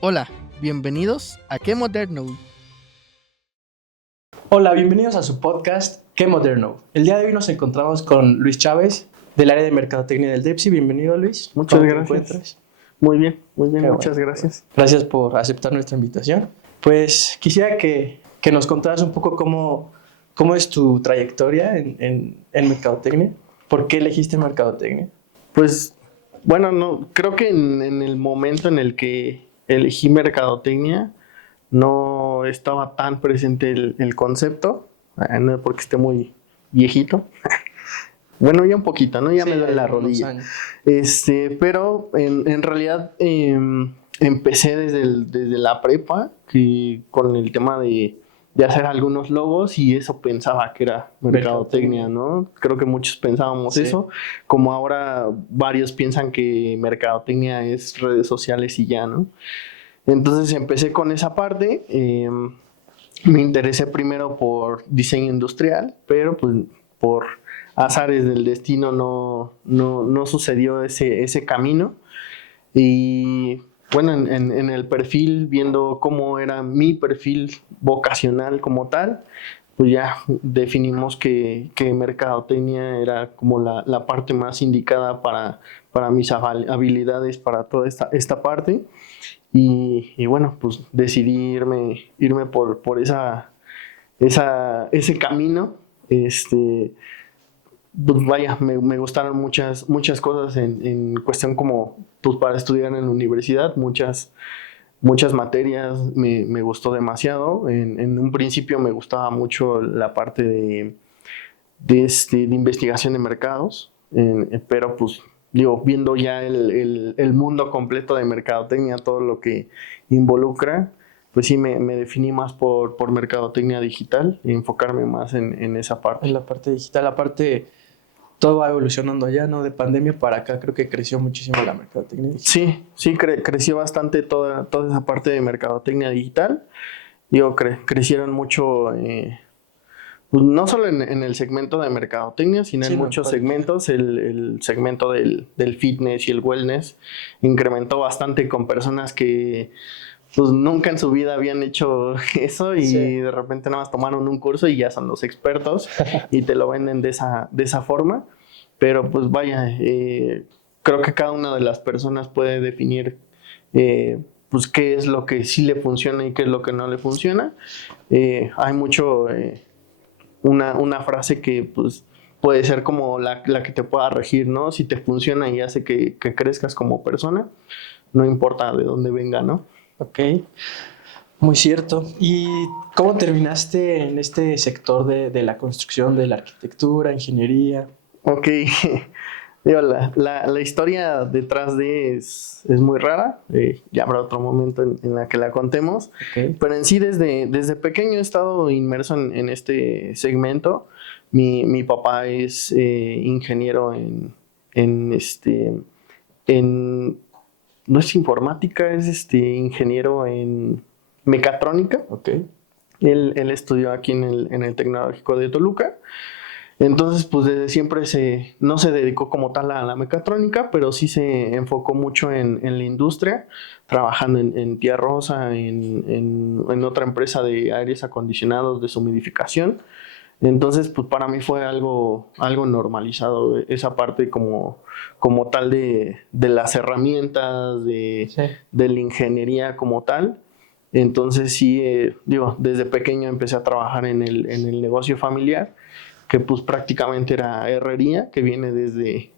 Hola, bienvenidos a Qué Moderno. Hola, bienvenidos a su podcast Qué Moderno. El día de hoy nos encontramos con Luis Chávez del área de Mercadotecnia del DEPSI. Bienvenido, Luis. Muchas ¿Cómo gracias. te encuentras? Muy bien, Qué muchas bueno. gracias. Gracias por aceptar nuestra invitación. Pues quisiera que nos contaras un poco cómo es tu trayectoria en Mercadotecnia. ¿Por qué elegiste Mercadotecnia? Pues, bueno, no, creo que en el momento en el que elegí Mercadotecnia no estaba tan presente el concepto, no porque esté muy viejito. Bueno, ya un poquito, ¿no? Ya Sí, me duele la unos rodilla. años. Pero en realidad empecé desde la prepa con el tema de hacer algunos logos, y eso pensaba que era mercadotecnia, ¿no? Creo que muchos pensábamos eso, como ahora varios piensan que mercadotecnia es redes sociales y ya, ¿no? Entonces empecé con esa parte. Me interesé primero por diseño industrial, pero pues por azares del destino no sucedió ese camino. Y bueno, en el perfil, viendo cómo era mi perfil vocacional como tal, pues ya definimos que mercadotecnia era como la parte más indicada para mis habilidades, para toda esta parte. Y bueno, pues decidí irme por ese camino. Pues vaya, me gustaron muchas cosas en cuestión como pues para estudiar en la universidad, muchas materias me gustó demasiado. En un principio me gustaba mucho la parte de investigación de mercados, pero pues digo, viendo ya el mundo completo de mercadotecnia, todo lo que involucra, pues sí me definí más por mercadotecnia digital y enfocarme más en esa parte. En la parte digital, aparte, todo va evolucionando ya, ¿no? De pandemia para acá creo que creció muchísimo la mercadotecnia digital. Sí, creció bastante toda esa parte de mercadotecnia digital. Digo, crecieron mucho, pues no solo en el segmento de mercadotecnia, sino en muchos segmentos. El segmento del fitness y el wellness incrementó bastante con personas que pues nunca en su vida habían hecho eso, y de repente nada más tomaron un curso y ya son los expertos y te lo venden de esa forma. Pero pues vaya, creo que cada una de las personas puede definir pues qué es lo que sí le funciona y qué es lo que no le funciona. Hay mucho una frase que pues puede ser como la que te pueda regir, ¿no? Si te funciona y hace que crezcas como persona, no importa de dónde venga, ¿no? Ok, muy cierto. ¿Y cómo terminaste en este sector de la construcción, de la arquitectura, ingeniería? Ok, digo, la historia detrás es muy rara. Ya habrá otro momento en la que la contemos. Okay. Pero en sí, desde pequeño he estado inmerso en este segmento. Mi papá es ingeniero no es informática, es ingeniero en mecatrónica. Okay. Él estudió aquí en el Tecnológico de Toluca. Entonces, pues desde siempre no se dedicó como tal a la mecatrónica, pero sí se enfocó mucho en la industria, trabajando en Tía Rosa, en otra empresa de aires acondicionados, de humidificación. Entonces, pues para mí fue algo normalizado, esa parte como tal de las herramientas, de la ingeniería como tal. Entonces sí, digo, desde pequeño empecé a trabajar en el negocio familiar, que pues prácticamente era herrería, que viene desde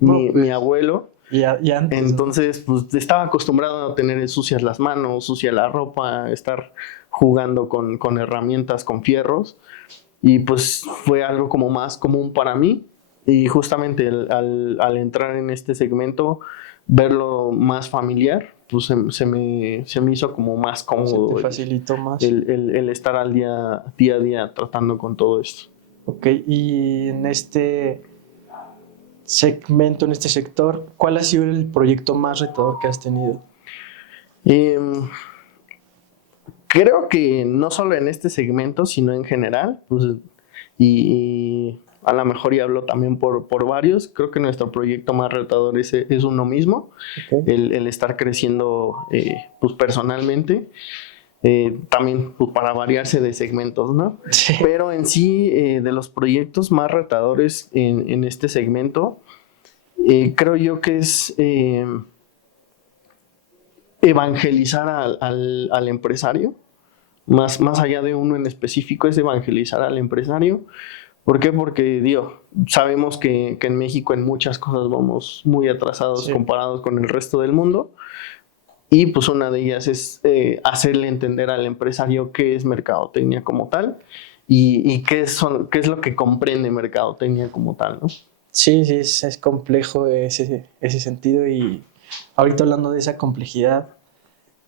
mi abuelo. Y antes, entonces, pues estaba acostumbrado a tener sucias las manos, sucia la ropa, estar jugando con herramientas, con fierros, y pues fue algo como más común para mí. Y justamente al entrar en este segmento, verlo más familiar, pues se me hizo como más cómodo. Se te facilitó más. El estar al día a día tratando con todo esto. Ok, y en este segmento, en este sector, ¿cuál ha sido el proyecto más retador que has tenido? Creo que no solo en este segmento, sino en general, pues, y a lo mejor y hablo también por varios, creo que nuestro proyecto más retador es uno mismo, el estar creciendo pues personalmente. También pues, para variarse de segmentos, ¿no? Sí. Pero en sí, de los proyectos más retadores en este segmento, creo yo que es evangelizar al empresario, más allá de uno en específico, es evangelizar al empresario. ¿Por qué? Porque, sabemos que en México en muchas cosas vamos muy atrasados comparados con el resto del mundo. Y pues una de ellas es hacerle entender al empresario qué es mercadotecnia como tal y qué es lo que comprende mercadotecnia como tal, ¿no? Sí, es complejo ese sentido. Y ahorita hablando de esa complejidad,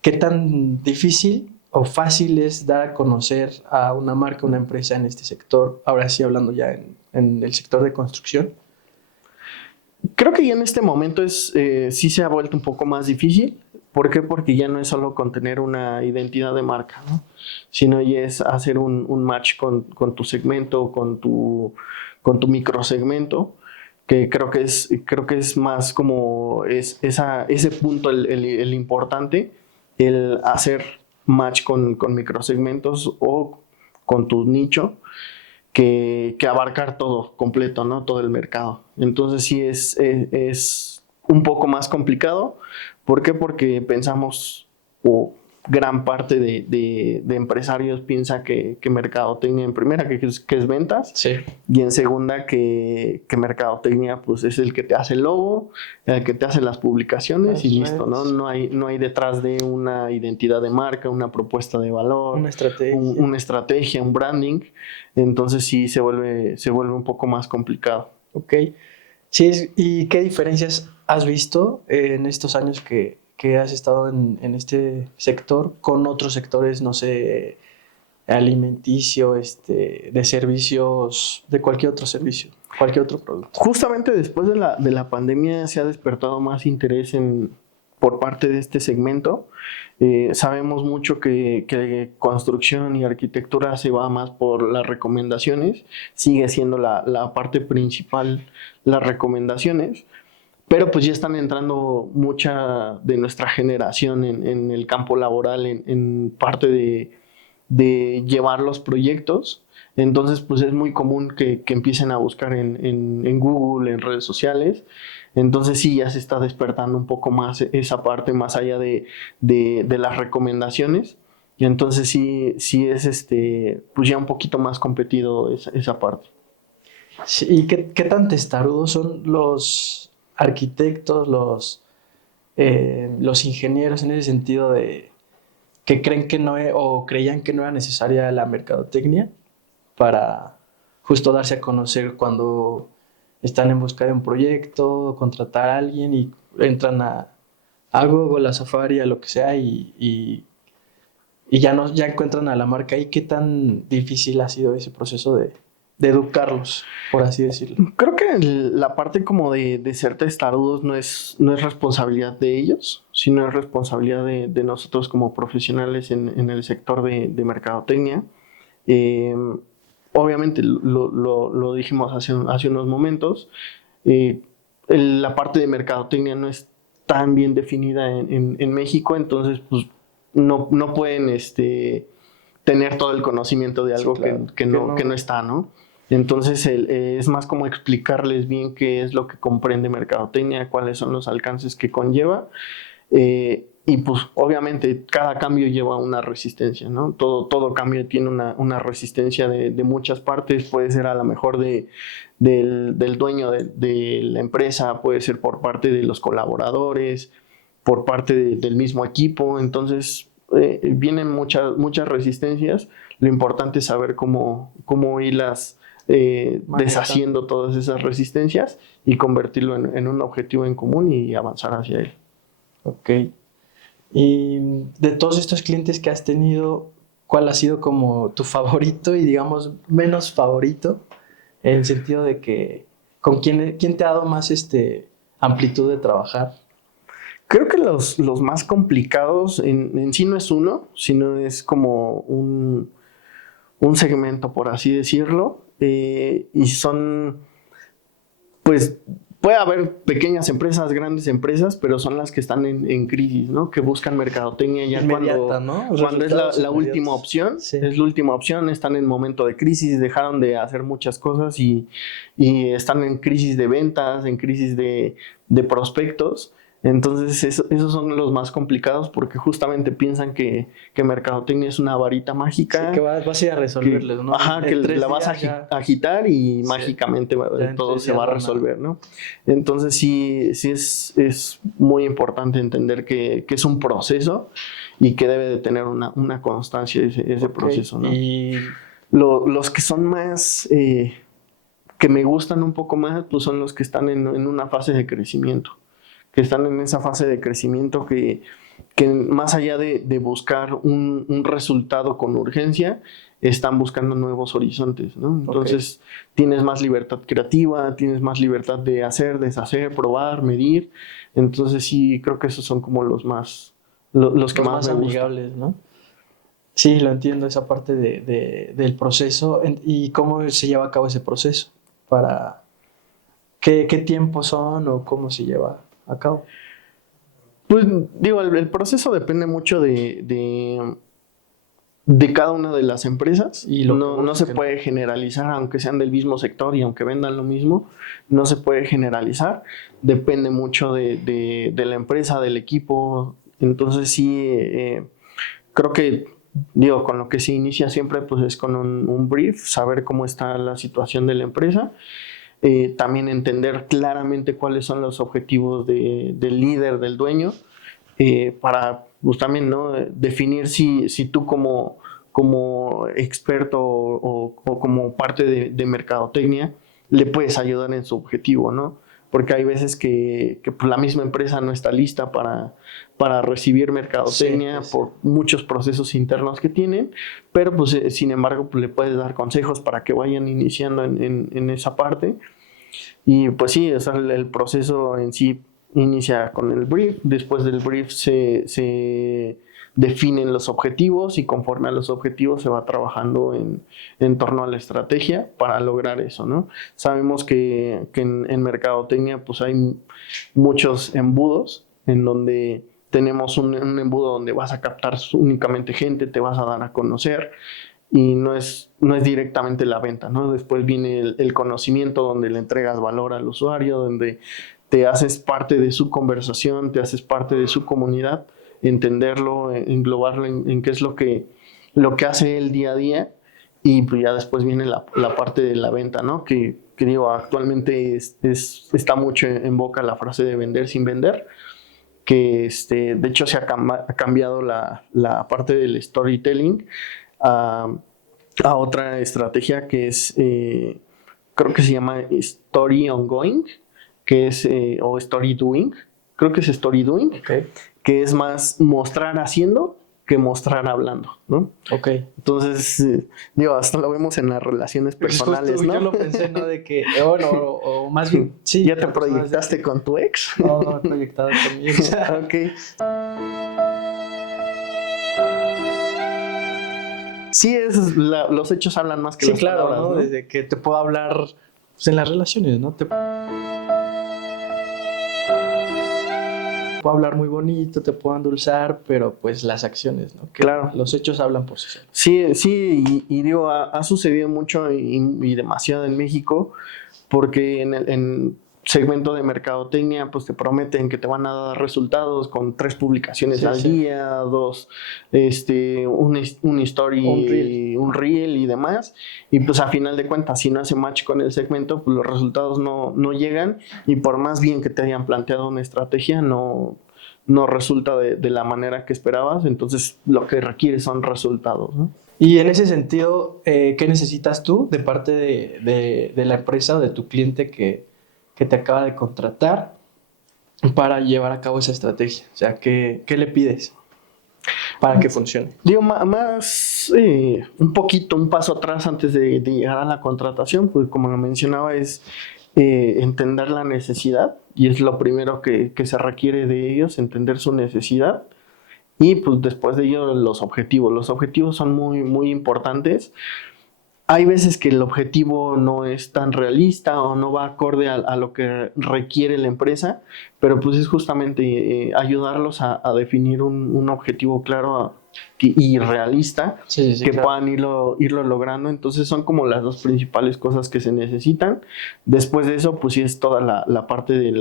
¿qué tan difícil o fácil es dar a conocer a una marca, una empresa en este sector? Ahora sí, hablando ya en el sector de construcción. Creo que ya en este momento sí se ha vuelto un poco más difícil. ¿Por qué? Porque ya no es solo con tener una identidad de marca, ¿no? Sino ya es hacer un match con tu segmento, con tu microsegmento, que creo que es más como ese punto el importante, el hacer match con microsegmentos o con tu nicho, que abarcar todo completo, ¿no? Todo el mercado. Entonces sí es un poco más complicado. ¿Por qué? Porque pensamos, o gran parte de empresarios piensa que mercadotecnia en primera, que es ventas, Sí. y en segunda que mercadotecnia pues es el que te hace el logo, el que te hace las publicaciones y listo, ¿no? No hay detrás de una identidad de marca, una propuesta de valor, una estrategia, un branding. Entonces sí se vuelve un poco más complicado. Ok. Sí, ¿y qué diferencias has visto en estos años que has estado en este sector con otros sectores, no sé, alimenticio, de servicios, de cualquier otro servicio, cualquier otro producto? Justamente después de la pandemia se ha despertado más interés por parte de este segmento. Sabemos mucho que construcción y arquitectura se va más por las recomendaciones, sigue siendo la parte principal las recomendaciones, pero pues ya están entrando mucha de nuestra generación en el campo laboral, en parte de llevar los proyectos. Entonces pues es muy común que empiecen a buscar en Google, en redes sociales. Entonces sí, ya se está despertando un poco más esa parte, más allá de las recomendaciones. Y entonces sí es pues ya un poquito más competido esa parte. Sí, ¿y qué tan testarudos son los arquitectos, los ingenieros en ese sentido de que creen que o creían que no era necesaria la mercadotecnia para justo darse a conocer cuando están en busca de un proyecto, contratar a alguien y entran a Google, a Safari, a lo que sea y ya encuentran a la marca ahí? ¿Qué tan difícil ha sido ese proceso de educarlos, por así decirlo? Creo que la parte como de ser testarudos no es responsabilidad de ellos, sino es responsabilidad de nosotros como profesionales en el sector de mercadotecnia. Obviamente lo dijimos hace unos momentos, la parte de mercadotecnia no es tan bien definida en México, entonces pues no pueden tener todo el conocimiento de algo, sí, claro, que no está, ¿no? Entonces es más como explicarles bien qué es lo que comprende mercadotecnia, cuáles son los alcances que conlleva. Y pues obviamente cada cambio lleva una resistencia, ¿no? Todo cambio tiene una resistencia de muchas partes. Puede ser a lo mejor del dueño de la empresa, puede ser por parte de los colaboradores, por parte del mismo equipo. Entonces vienen muchas resistencias. Lo importante es saber cómo irlas deshaciendo todas esas resistencias y convertirlo en un objetivo en común y avanzar hacia él. Ok. Y de todos estos clientes que has tenido, ¿cuál ha sido como tu favorito y digamos menos favorito? En el sentido de que ¿con quién te ha dado más amplitud de trabajar? Creo que los más complicados en sí no es uno, sino es como un segmento, por así decirlo. y son, pues, puede haber pequeñas empresas, grandes empresas, pero son las que están en crisis, ¿no? Que buscan mercadotecnia ya Inmediata, ¿no? Cuando es la última opción. Sí. Es la última opción, están en momento de crisis, dejaron de hacer muchas cosas y están en crisis de ventas, en crisis de prospectos. Entonces esos son los más complicados porque justamente piensan que mercadotecnia es una varita mágica. Sí, que vas a ir a resolverles, ¿no? Ajá, que la vas a agitar y mágicamente todo se va a resolver, ¿no? Entonces sí es muy importante entender que es un proceso y que debe de tener una constancia ese proceso, ¿no? Y los que son más, que me gustan un poco más, pues son los que están en una fase de crecimiento. Que están en esa fase de crecimiento que más allá de buscar un resultado con urgencia, están buscando nuevos horizontes, ¿no? Entonces tienes más libertad creativa, tienes más libertad de hacer, deshacer, probar, medir. Entonces sí, creo que esos son como los que más me amigables, ¿no? Sí, lo entiendo, esa parte del proceso. ¿Y cómo se lleva a cabo ese proceso? ¿Qué tiempos son o cómo se lleva a cabo? Pues digo, el proceso depende mucho de cada una de las empresas y no se puede generalizar, aunque sean del mismo sector y aunque vendan lo mismo, no se puede generalizar. Depende mucho de la empresa, del equipo. Entonces sí, creo que digo, con lo que se inicia siempre pues es con un brief, saber cómo está la situación de la empresa. También entender claramente cuáles son los objetivos del líder, del dueño, para pues, también, ¿no? Definir si tú como experto o como parte de mercadotecnia le puedes ayudar en su objetivo, ¿no? Porque hay veces que pues, la misma empresa no está lista para recibir mercadotecnia por muchos procesos internos que tienen, pero pues sin embargo pues, le puedes dar consejos para que vayan iniciando en esa parte. Y pues sí, o sea, el proceso en sí inicia con el brief, después del brief se definen los objetivos y conforme a los objetivos se va trabajando en torno a la estrategia para lograr eso, ¿no? Sabemos que en mercadotecnia pues hay muchos embudos en donde tenemos un embudo donde vas a captar únicamente gente, te vas a dar a conocer y no es directamente la venta, ¿no? Después viene el conocimiento donde le entregas valor al usuario, donde te haces parte de su conversación, te haces parte de su comunidad, entenderlo, englobarlo en qué es lo que hace él día a día y pues ya después viene la parte de la venta, ¿no? Que digo, actualmente está mucho en boca la frase de vender sin vender, que de hecho se ha cambiado la parte del storytelling a otra estrategia que es, creo que se llama Story Ongoing, que es, o Story Doing, creo que es Story Doing, que es más mostrar haciendo que mostrar hablando, ¿no? Entonces, digo, hasta lo vemos en las relaciones personales, justo, ¿no? Yo lo pensé, ¿no? De que, o más bien, sí. ¿Ya te proyectaste con tu ex? No me he proyectado con mi ex. Sí, los hechos hablan más que las palabras, ¿no? Desde que te puedo hablar pues, en las relaciones, ¿no? Te puedo hablar muy bonito, te puedo endulzar, pero pues las acciones, ¿no? Que claro. Los hechos hablan por sí solos. Sí, y digo, ha sucedido mucho y demasiado en México, porque en segmento de mercadotecnia, pues te prometen que te van a dar resultados con 3 publicaciones al día, 2, un story, un reel y demás. Y pues a final de cuentas, si no hace match con el segmento, pues los resultados no llegan y por más bien que te hayan planteado una estrategia, no resulta de la manera que esperabas. Entonces lo que requiere son resultados, ¿no? Y en ese sentido, ¿qué necesitas tú de parte de la empresa o de tu cliente que te acaba de contratar para llevar a cabo esa estrategia? O sea, ¿qué le pides para que funcione? Digo, más un paso atrás antes de llegar a la contratación, pues como lo mencionaba, es entender la necesidad, y es lo primero que se requiere de ellos, entender su necesidad, y pues después de ello los objetivos. Los objetivos son muy, muy importantes. hay veces que el objetivo no es tan realista o no va acorde a lo que requiere la empresa, pero pues es justamente ayudarlos a definir un objetivo claro y realista Sí, que claro. puedan irlo logrando. Entonces son como las dos principales cosas que se necesitan. Después de eso, pues sí es toda la parte de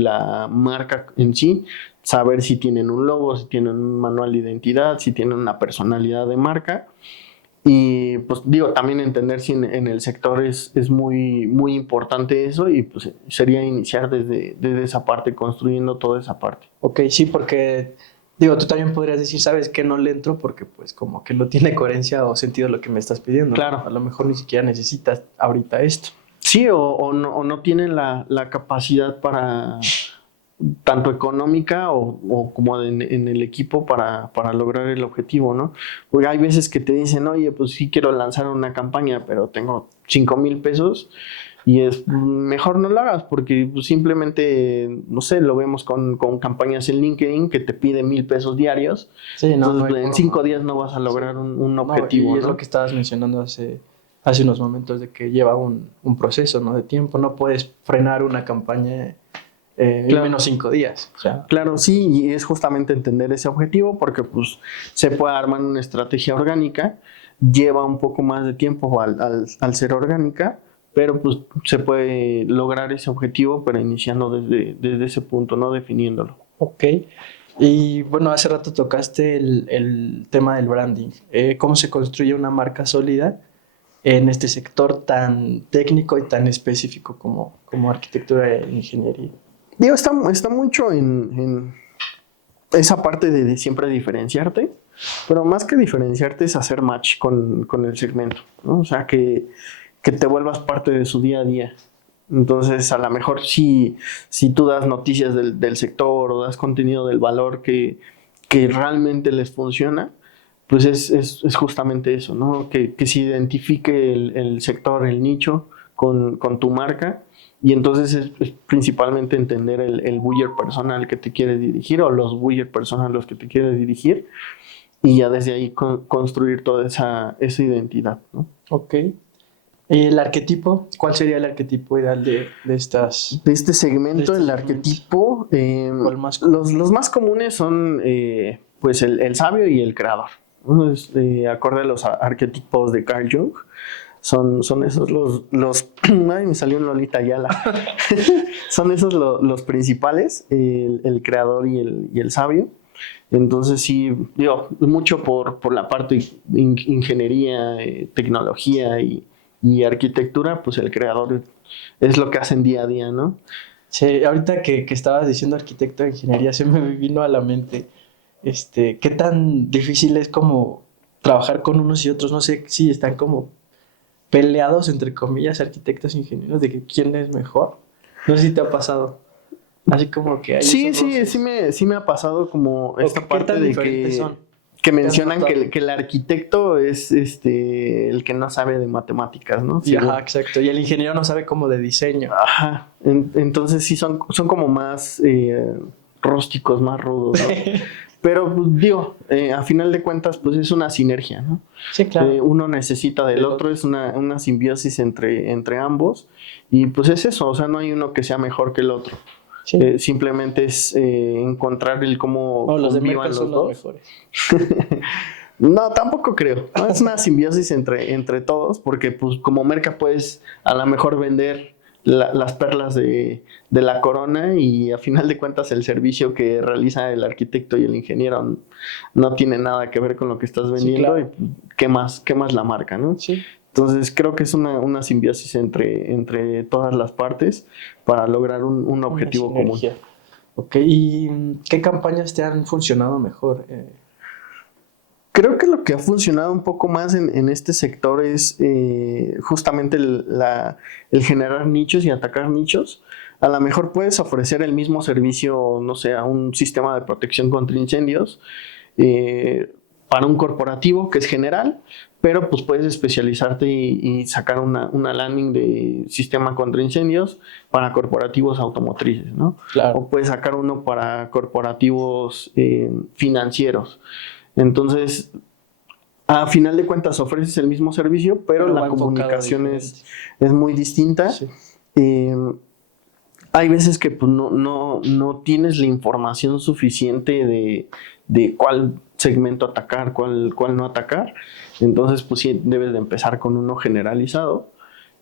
la marca en sí, saber si tienen un logo, si tienen un manual de identidad, si tienen una personalidad de marca. Y pues digo, también entender si en el sector es muy, muy importante eso, y pues sería iniciar desde esa parte, construyendo toda esa parte. Ok, sí, porque digo, tú también podrías decir, ¿sabes qué? No le entro porque pues como que no tiene coherencia o sentido lo que me estás pidiendo, ¿no? Claro. A lo mejor ni siquiera necesitas ahorita esto. Sí, o no tienen la capacidad para, tanto económica o como en el equipo para lograr el objetivo, ¿no? Porque hay veces que te dicen, oye, pues sí quiero lanzar una campaña, pero tengo 5,000 pesos, y es mejor no lo hagas porque pues, simplemente, no sé, lo vemos con campañas en LinkedIn que te piden 1,000 pesos diarios. Sí, no, Entonces no hay en forma. 5 días no vas a lograr un objetivo, y es ¿no? lo que estabas mencionando hace unos momentos, de que lleva un proceso, ¿no? De tiempo. No puedes frenar una campaña en Claro. menos 5 días. O sea, Claro, sí, y es justamente entender ese objetivo porque pues se puede armar una estrategia orgánica, lleva un poco más de tiempo al ser orgánica, pero pues se puede lograr ese objetivo, pero iniciando desde ese punto, ¿no? Definiéndolo. ok. Y bueno, hace rato tocaste el tema del branding. ¿Cómo se construye una marca sólida en este sector tan técnico y tan específico como arquitectura e ingeniería? Digo, está mucho en esa parte de siempre diferenciarte, pero más que diferenciarte es hacer match con el segmento, ¿no? O sea, que te vuelvas parte de su día a día. Entonces, a lo mejor si tú das noticias del sector o das contenido del valor que realmente les funciona, pues es justamente eso, ¿no? Que se identifique el sector, el nicho con tu marca, y entonces es principalmente entender el buyer persona al que te quieres dirigir o los buyer persona a los que te quieres dirigir, y ya desde ahí construir toda esa identidad, ¿no? Ok. ¿El arquetipo? ¿Cuál sería el arquetipo ideal de estas? De este segmento, De este el segmento. arquetipo, ¿Cuál más común? los más comunes son pues el sabio y el creador, ¿no? Acorde a los arquetipos de Carl Jung, son esos los ay, me salió un Lolita Ayala. Son esos los principales, el creador y el sabio. Entonces sí, digo, mucho por la parte ingeniería, tecnología y arquitectura, pues el creador es lo que hacen día a día, ¿no? Sí, ahorita que estabas diciendo arquitecto de ingeniería, se me vino a la mente, qué tan difícil es como trabajar con unos y otros. No sé si están como peleados, entre comillas, arquitectos e ingenieros, de que quién es mejor. No sé si te ha pasado. Así como que hay Sí, esos sí, roces. sí me ha pasado como ¿O esta qué parte tan de diferentes que, son? que ¿Qué has mencionan notado? que el arquitecto es el que no sabe de matemáticas, ¿no? Y, Según. ajá, exacto. Y el ingeniero no sabe como de diseño. Ajá. Entonces sí son como más rústicos, más rudos, ¿no? Pero pues, digo, a final de cuentas, pues es una sinergia, ¿no? Sí, claro. Uno necesita del otro, es una simbiosis entre ambos, y pues es eso, o sea, no hay uno que sea mejor que el otro. Sí. Simplemente es encontrar el cómo No, los de convivan Merck son los los dos. mejores. No, tampoco creo, ¿no? Es una simbiosis entre todos, porque pues como merca puedes a lo mejor vender las perlas de la corona, y a final de cuentas el servicio que realiza el arquitecto y el ingeniero no tiene nada que ver con lo que estás vendiendo. claro. Y qué más la marca, ¿no? Sí. Entonces creo que es una simbiosis entre todas las partes para lograr un objetivo Una común. sinergia. Ok, ¿y qué campañas te han funcionado mejor? Creo que lo que ha funcionado un poco más en este sector es justamente el generar nichos y atacar nichos. A lo mejor puedes ofrecer el mismo servicio, no sé, a un sistema de protección contra incendios para un corporativo que es general, pero pues puedes especializarte y sacar una landing de sistema contra incendios para corporativos automotrices, ¿no? Claro. O puedes sacar uno para corporativos financieros. Entonces, a final de cuentas ofreces el mismo servicio, pero la comunicación es muy distinta. Sí. Hay veces que pues, no tienes la información suficiente de cuál segmento atacar, cuál no atacar. Entonces, pues sí, debes de empezar con uno generalizado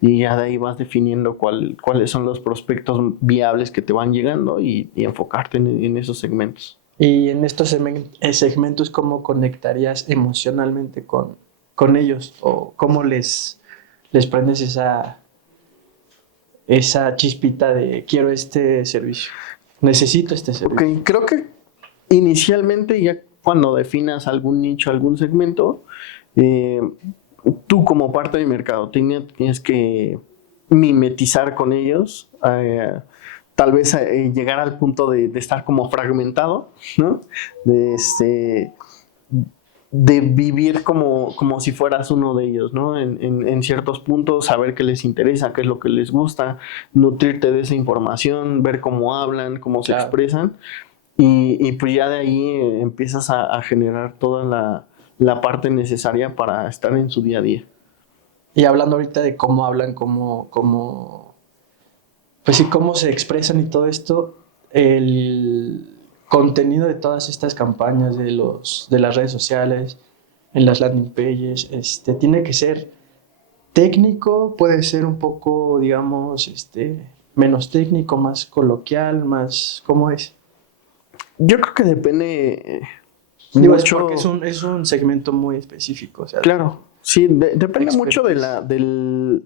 y ya de ahí vas definiendo cuáles son los prospectos viables que te van llegando y enfocarte en esos segmentos. Y en estos segmentos, ¿cómo conectarías emocionalmente con ellos? ¿O cómo les prendes esa chispita de quiero este servicio, necesito este servicio? Ok, creo que inicialmente ya cuando definas algún nicho, algún segmento, tú como parte de mercadotecnia tienes que mimetizar con ellos, tal vez llegar al punto de estar como fragmentado, ¿no? De vivir como si fueras uno de ellos, ¿no? En ciertos puntos, saber qué les interesa, qué es lo que les gusta, nutrirte de esa información, ver cómo hablan, cómo se expresan, y pues ya de ahí empiezas a generar toda la parte necesaria para estar en su día a día. Y hablando ahorita de cómo hablan, pues sí, cómo se expresan y todo esto, el contenido de todas estas campañas de las redes sociales, en las landing pages, tiene que ser técnico, puede ser un poco, digamos, menos técnico, más coloquial, más, ¿cómo es? Yo creo que depende Digo, mucho... porque es un segmento muy específico. O sea, claro, sí, depende mucho del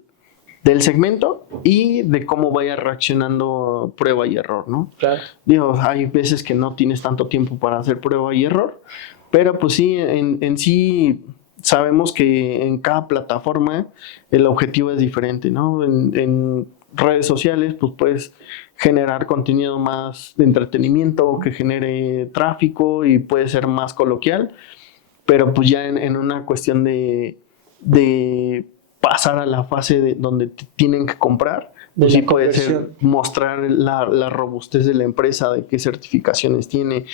segmento y de cómo vaya reaccionando prueba y error, ¿no? Claro. Digo, hay veces que no tienes tanto tiempo para hacer prueba y error, pero pues sí, en sí sabemos que en cada plataforma el objetivo es diferente, ¿no? En redes sociales pues puedes generar contenido más de entretenimiento que genere tráfico y puede ser más coloquial, pero pues ya en una cuestión de pasar a la fase donde tienen que comprar, pues sí puede ser mostrar la robustez de la empresa, de qué certificaciones tiene,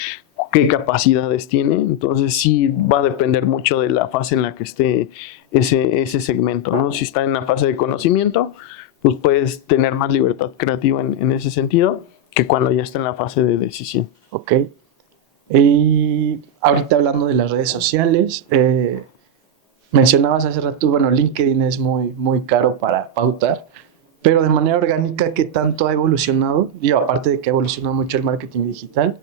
qué capacidades tiene. Entonces sí va a depender mucho de la fase en la que esté ese segmento, ¿no? Si está en la fase de conocimiento, pues puedes tener más libertad creativa en ese sentido que cuando ya está en la fase de decisión. Ok. Y ahorita hablando de las redes sociales, mencionabas hace rato, bueno, LinkedIn es muy, muy caro para pautar, pero de manera orgánica, ¿qué tanto ha evolucionado? Digo, aparte de que ha evolucionado mucho el marketing digital,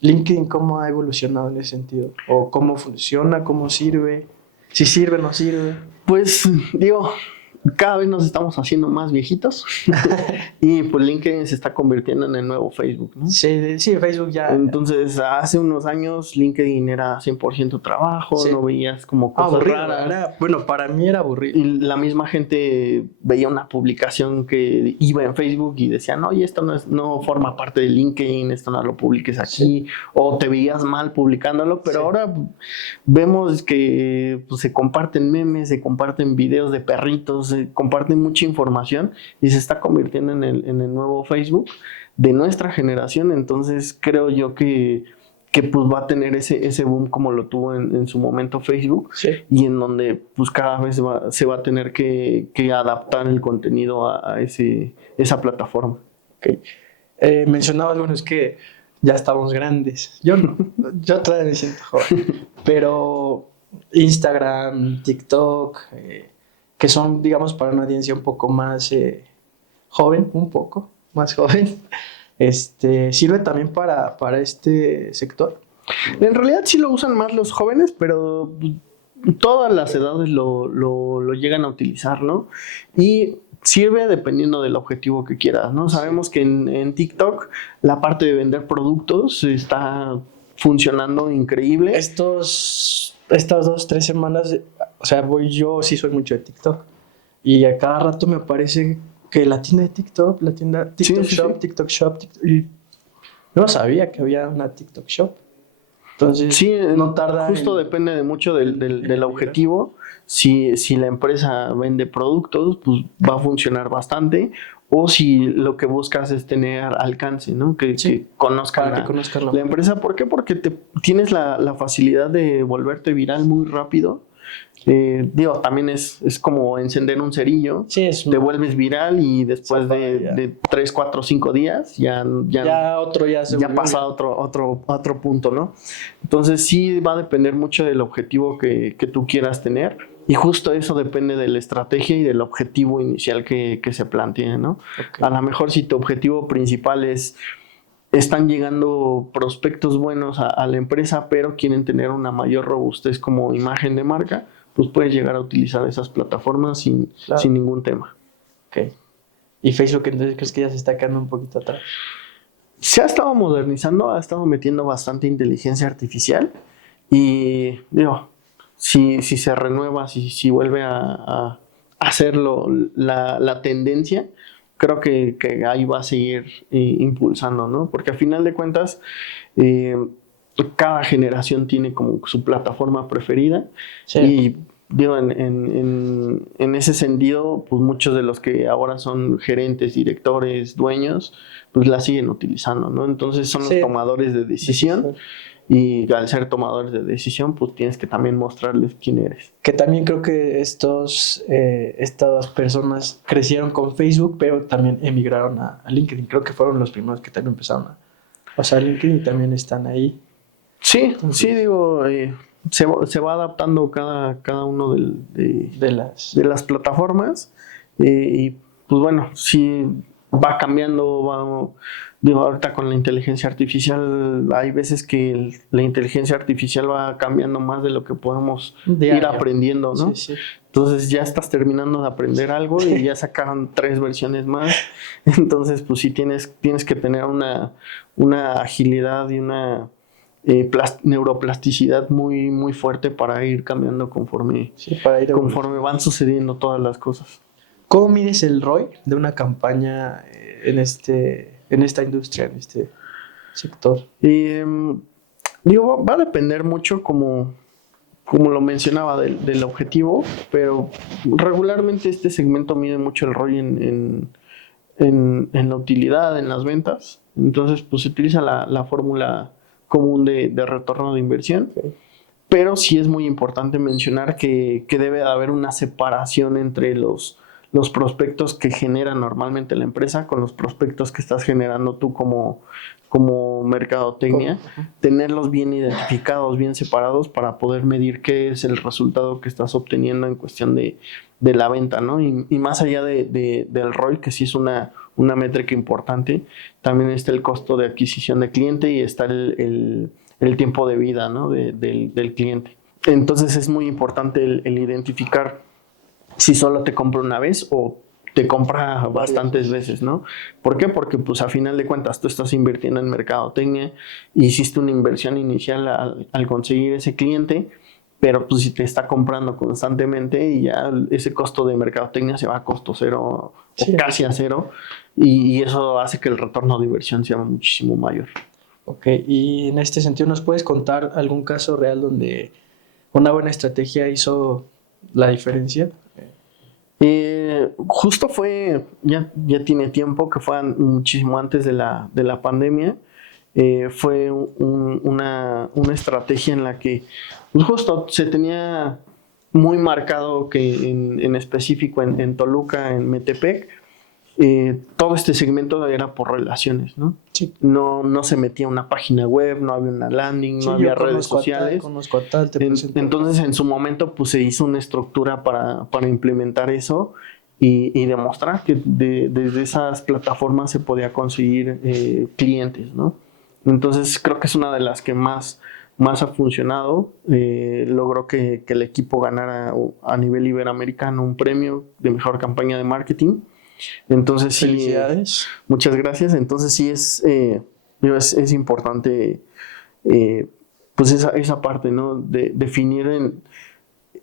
LinkedIn, ¿cómo ha evolucionado en ese sentido? ¿O cómo funciona? ¿Cómo sirve? ¿Si sirve o no sirve? Pues, digo, cada vez nos estamos haciendo más viejitos y pues LinkedIn se está convirtiendo en el nuevo Facebook, ¿no? Sí, Facebook ya... Entonces, hace unos años LinkedIn era 100% trabajo, no veías como cosas raras. Bueno, para mí era aburrido. Y la misma gente veía una publicación que iba en Facebook y decían, oye, esto no forma parte de LinkedIn, esto no lo publiques aquí, o te veías mal publicándolo, pero ahora vemos que pues, se comparten memes, se comparten videos de perritos, se comparten mucha información y se está convirtiendo en el nuevo Facebook de nuestra generación. Entonces creo yo que pues va a tener ese boom como lo tuvo en su momento Facebook, y en donde pues cada vez se va a tener que adaptar el contenido a esa plataforma. Okay. Mencionabas, bueno, es que ya estamos grandes. Yo todavía me siento joven, pero Instagram, TikTok, que son, digamos, para una audiencia un poco más joven, un poco más joven, ¿sirve también para este sector? En realidad sí lo usan más los jóvenes, pero todas las edades lo llegan a utilizar, ¿no? Y sirve dependiendo del objetivo que quieras, ¿no? Sabemos que en TikTok la parte de vender productos está funcionando increíble. Estas 2-3 semanas, o sea, yo sí soy mucho de TikTok, y a cada rato me aparece que la tienda de TikTok, la tienda TikTok Shop, TikTok Shop, y no sabía que había una TikTok Shop. Entonces, sí, no tarda. Justo depende de mucho del objetivo. Si la empresa vende productos, pues va a funcionar bastante. O si lo que buscas es tener alcance, ¿no? Que conozcan la empresa. ¿Por qué? Porque tienes la facilidad de volverte viral muy rápido. Digo, también es como encender un cerillo. Sí, Te vuelves viral y después de 3, 4, 5 días ya pasa a otro punto, ¿no? Entonces sí va a depender mucho del objetivo que tú quieras tener. Y justo eso depende de la estrategia y del objetivo inicial que se plantee, ¿no? Okay. A lo mejor si tu objetivo principal están llegando prospectos buenos a la empresa, pero quieren tener una mayor robustez como imagen de marca, pues puedes llegar a utilizar esas plataformas sin ningún tema. Ok. ¿Y Facebook entonces crees que ya se está quedando un poquito atrás? Se ha estado modernizando, ha estado metiendo bastante inteligencia artificial y digo, si se renueva, si vuelve a hacerlo la tendencia, creo que ahí va a seguir impulsando, ¿no? Porque al final de cuentas, cada generación tiene como su plataforma preferida. Sí. Y digo, en ese sentido, pues muchos de los que ahora son gerentes, directores, dueños, pues la siguen utilizando, ¿no? Entonces son los tomadores de decisión. Y al ser tomadores de decisión, pues tienes que también mostrarles quién eres. Que también creo que estas personas crecieron con Facebook, pero también emigraron a LinkedIn. Creo que fueron los primeros que también empezaron a usar LinkedIn y también están ahí. Sí, entonces, sí, digo, se va adaptando cada uno de las plataformas y pues bueno, sí va cambiando, digo, ahorita con la inteligencia artificial hay veces que la inteligencia artificial va cambiando más de lo que podemos ir aprendiendo, ¿no? Sí, sí. Entonces ya estás terminando de aprender algo y ya sacaron 3 versiones más. Entonces, pues sí tienes que tener una agilidad y una neuroplasticidad muy, muy fuerte para ir cambiando conforme van sucediendo todas las cosas. ¿Cómo mides el ROI de una campaña en esta industria, en este sector? Digo, va a depender mucho, como lo mencionaba, del objetivo, pero regularmente este segmento mide mucho el ROI en la utilidad, en las ventas. Entonces, pues se utiliza la fórmula común de retorno de inversión. Okay. Pero sí es muy importante mencionar que debe haber una separación entre los prospectos que genera normalmente la empresa con los prospectos que estás generando tú como mercadotecnia, tenerlos bien identificados, bien separados para poder medir qué es el resultado que estás obteniendo en cuestión de la venta, ¿no? Y más allá del ROI, que sí es una métrica importante, también está el costo de adquisición de cliente y está el tiempo de vida, ¿no? del cliente. Entonces es muy importante el identificar si solo te compra una vez o te compra bastantes veces, ¿no? ¿Por qué? Porque pues a final de cuentas tú estás invirtiendo en mercadotecnia, hiciste una inversión inicial al conseguir ese cliente, pero pues si te está comprando constantemente y ya ese costo de mercadotecnia se va a costo cero o casi a cero y eso hace que el retorno de inversión sea muchísimo mayor. Ok, y en este sentido, ¿nos puedes contar algún caso real donde una buena estrategia hizo la diferencia? Justo ya tiene tiempo, que fue muchísimo antes de la pandemia. Fue una estrategia en la que pues justo se tenía muy marcado que en específico en Toluca, en Metepec, todo este segmento era por relaciones, ¿no? Sí. No se metía una página web, no había una landing, no había redes sociales. Entonces, en su momento, pues se hizo una estructura para implementar eso y demostrar que desde esas plataformas se podía conseguir clientes, ¿no? Entonces, creo que es una de las que más ha funcionado. Logró que el equipo ganara a nivel iberoamericano un premio de mejor campaña de marketing. Entonces felicidades. Sí, muchas gracias. Entonces sí es importante pues esa parte, ¿no? De definir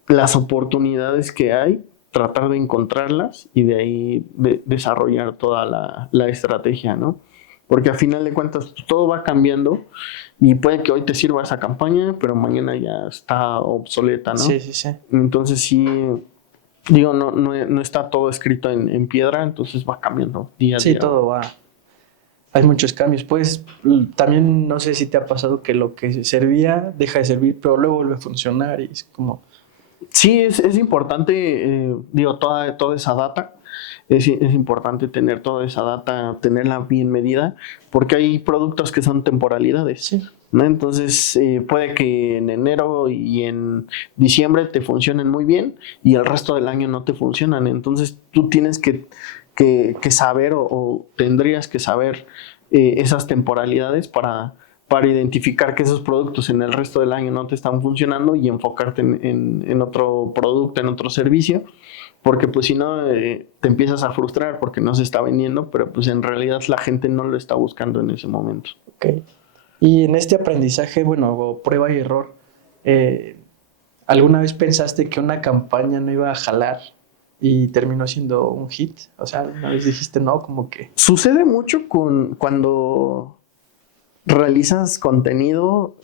las oportunidades que hay, tratar de encontrarlas y de ahí desarrollar toda la estrategia, ¿no? Porque al final de cuentas todo va cambiando y puede que hoy te sirva esa campaña, pero mañana ya está obsoleta, ¿no? Sí. Entonces sí, digo, no está todo escrito en piedra, entonces va cambiando día a día. Sí, todo va. Hay muchos cambios. Pues también no sé si te ha pasado que lo que servía deja de servir, pero luego vuelve a funcionar y es como Sí, es importante, digo, toda esa data. Es importante tener toda esa data, tenerla bien medida, porque hay productos que son temporalidades. Sí. ¿No? Entonces, puede que en enero y en diciembre te funcionen muy bien y el resto del año no te funcionan. Entonces, tú tienes que saber o tendrías que saber esas temporalidades para identificar que esos productos en el resto del año no te están funcionando y enfocarte en otro producto, en otro servicio, porque pues si no te empiezas a frustrar porque no se está vendiendo, pero pues en realidad la gente no lo está buscando en ese momento. Ok. Y en este aprendizaje, bueno, o prueba y error, ¿alguna vez pensaste que una campaña no iba a jalar y terminó siendo un hit? O sea, una vez dijiste no, como que... Sucede mucho cuando realizas contenido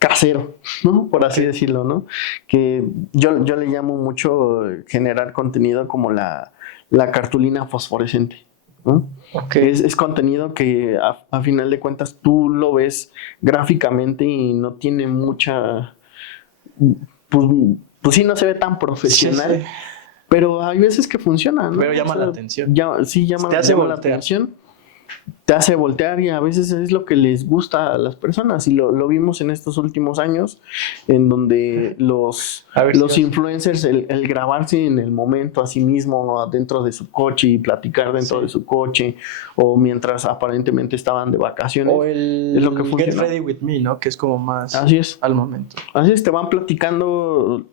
casero, ¿no? Por así decirlo, ¿no? Que yo le llamo mucho generar contenido como la cartulina fosforescente, ¿no? Okay. Es contenido que a final de cuentas tú lo ves gráficamente y no tiene mucha... Pues sí, no se ve tan profesional, sí. Pero hay veces que funciona, ¿no? Pero llama la atención. Sí, llama la atención. Te hace voltear y a veces es lo que les gusta a las personas y lo vimos en estos últimos años en donde los influencers, el grabarse en el momento a sí mismo dentro de su coche y platicar dentro de su coche o mientras aparentemente estaban de vacaciones, o es lo que funciona. Get Ready With Me, ¿no? Que es como más así es. Al momento. Así es, te van platicando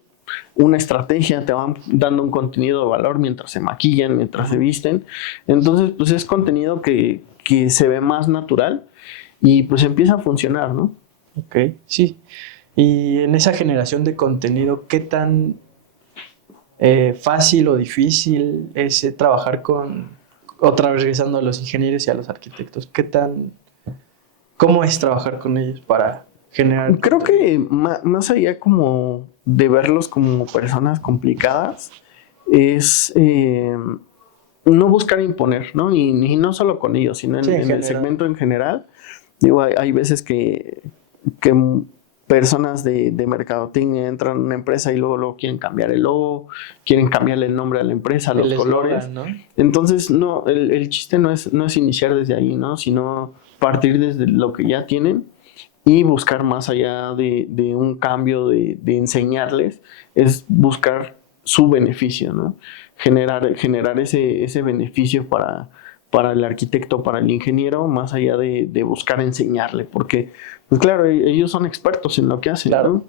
una estrategia, te van dando un contenido de valor mientras se maquillan, mientras se visten. Entonces, pues es contenido que se ve más natural y pues empieza a funcionar, ¿no? Ok, sí. Y en esa generación de contenido, ¿qué tan fácil o difícil es trabajar con, otra vez regresando a los ingenieros y a los arquitectos, cómo es trabajar con ellos para generar? Creo que más allá como de verlos como personas complicadas, es no buscar imponer, ¿no? Y no solo con ellos, sino en el segmento en general. Digo, hay veces que personas de mercadotecnia entran a una empresa y luego quieren cambiar el logo, quieren cambiarle el nombre a la empresa, los colores. ¿No? Entonces, no, el chiste no es iniciar desde ahí, ¿no? Sino partir desde lo que ya tienen y buscar más allá de un cambio, de enseñarles, es buscar su beneficio, ¿no? Generar ese beneficio para el arquitecto, para el ingeniero, más allá de buscar enseñarle, porque, pues claro, ellos son expertos en lo que hacen, claro, ¿no?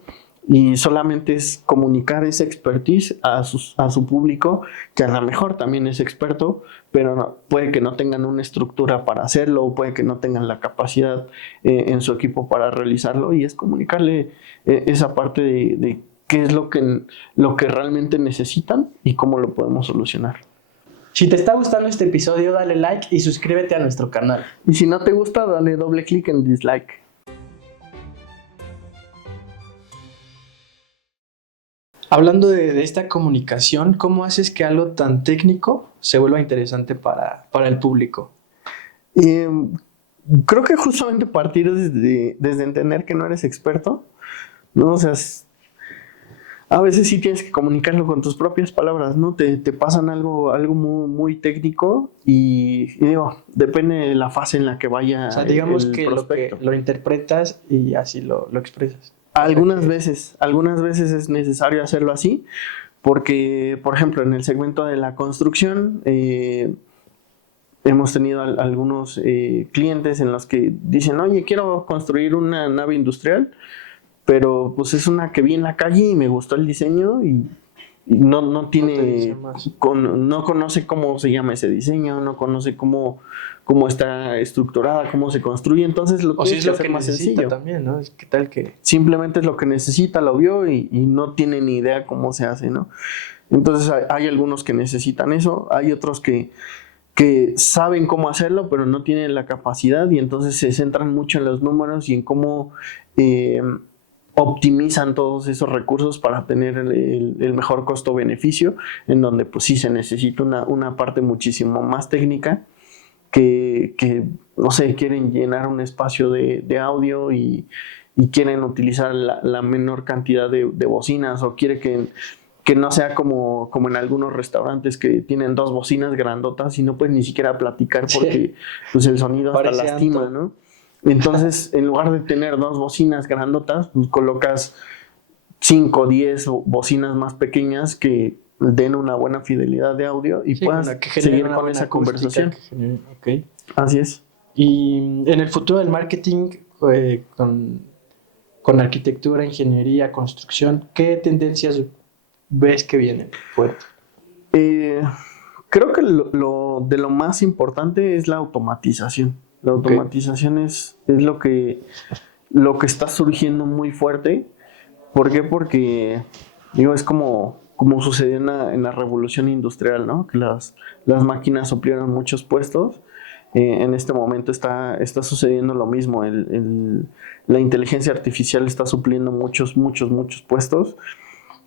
Y solamente es comunicar esa expertise a su público, que a lo mejor también es experto, pero puede que no tengan una estructura para hacerlo, o puede que no tengan la capacidad en su equipo para realizarlo, y es comunicarle esa parte de qué es lo que realmente necesitan y cómo lo podemos solucionar. Si te está gustando este episodio, dale like y suscríbete a nuestro canal. Y si no te gusta, dale doble clic en dislike. Hablando de esta comunicación, ¿cómo haces que algo tan técnico se vuelva interesante para el público? Creo que justamente partir desde entender que no eres experto, ¿no? O sea, a veces sí tienes que comunicarlo con tus propias palabras, ¿no? Te pasan algo muy, muy técnico y digo, depende de la fase en la que vaya. O sea, digamos que lo interpretas y así lo expresas. Algunas veces es necesario hacerlo así, porque, por ejemplo, en el segmento de la construcción, hemos tenido algunos clientes en los que dicen, oye, quiero construir una nave industrial, pero pues es una que vi en la calle y me gustó el diseño y no conoce cómo se llama ese diseño, no conoce cómo está estructurada, cómo se construye, entonces lo tienes que hacer más sencillo. También, ¿no? ¿Qué tal que simplemente es lo que necesita, lo vio y no tiene ni idea cómo se hace, ¿no? Entonces hay algunos que necesitan eso, hay otros que saben cómo hacerlo, pero no tienen la capacidad y entonces se centran mucho en los números y en cómo optimizan todos esos recursos para tener el mejor costo-beneficio, en donde pues sí se necesita una parte muchísimo más técnica que no sé, quieren llenar un espacio de audio y y quieren utilizar la menor cantidad de bocinas, o quiere que no sea como en algunos restaurantes que tienen 2 bocinas grandotas y no puedes ni siquiera platicar porque pues el sonido hasta Parece lastima, anto. ¿no? Entonces, en lugar de tener 2 bocinas grandotas, pues colocas 5 o 10 bocinas más pequeñas que den una buena fidelidad de audio y Sí, puedas bueno, que genere seguir una con buena esa acústica, conversación. Ok. Así es. Y en el futuro del marketing, con arquitectura, ingeniería, construcción, ¿qué tendencias ves que vienen fuerte? Creo que de lo más importante es la automatización. La automatización es lo que está surgiendo muy fuerte. ¿Por qué? Porque digo, es como sucedió en la revolución industrial, ¿no? Que las máquinas suplieron muchos puestos. En este momento está sucediendo lo mismo. La inteligencia artificial está supliendo muchos puestos.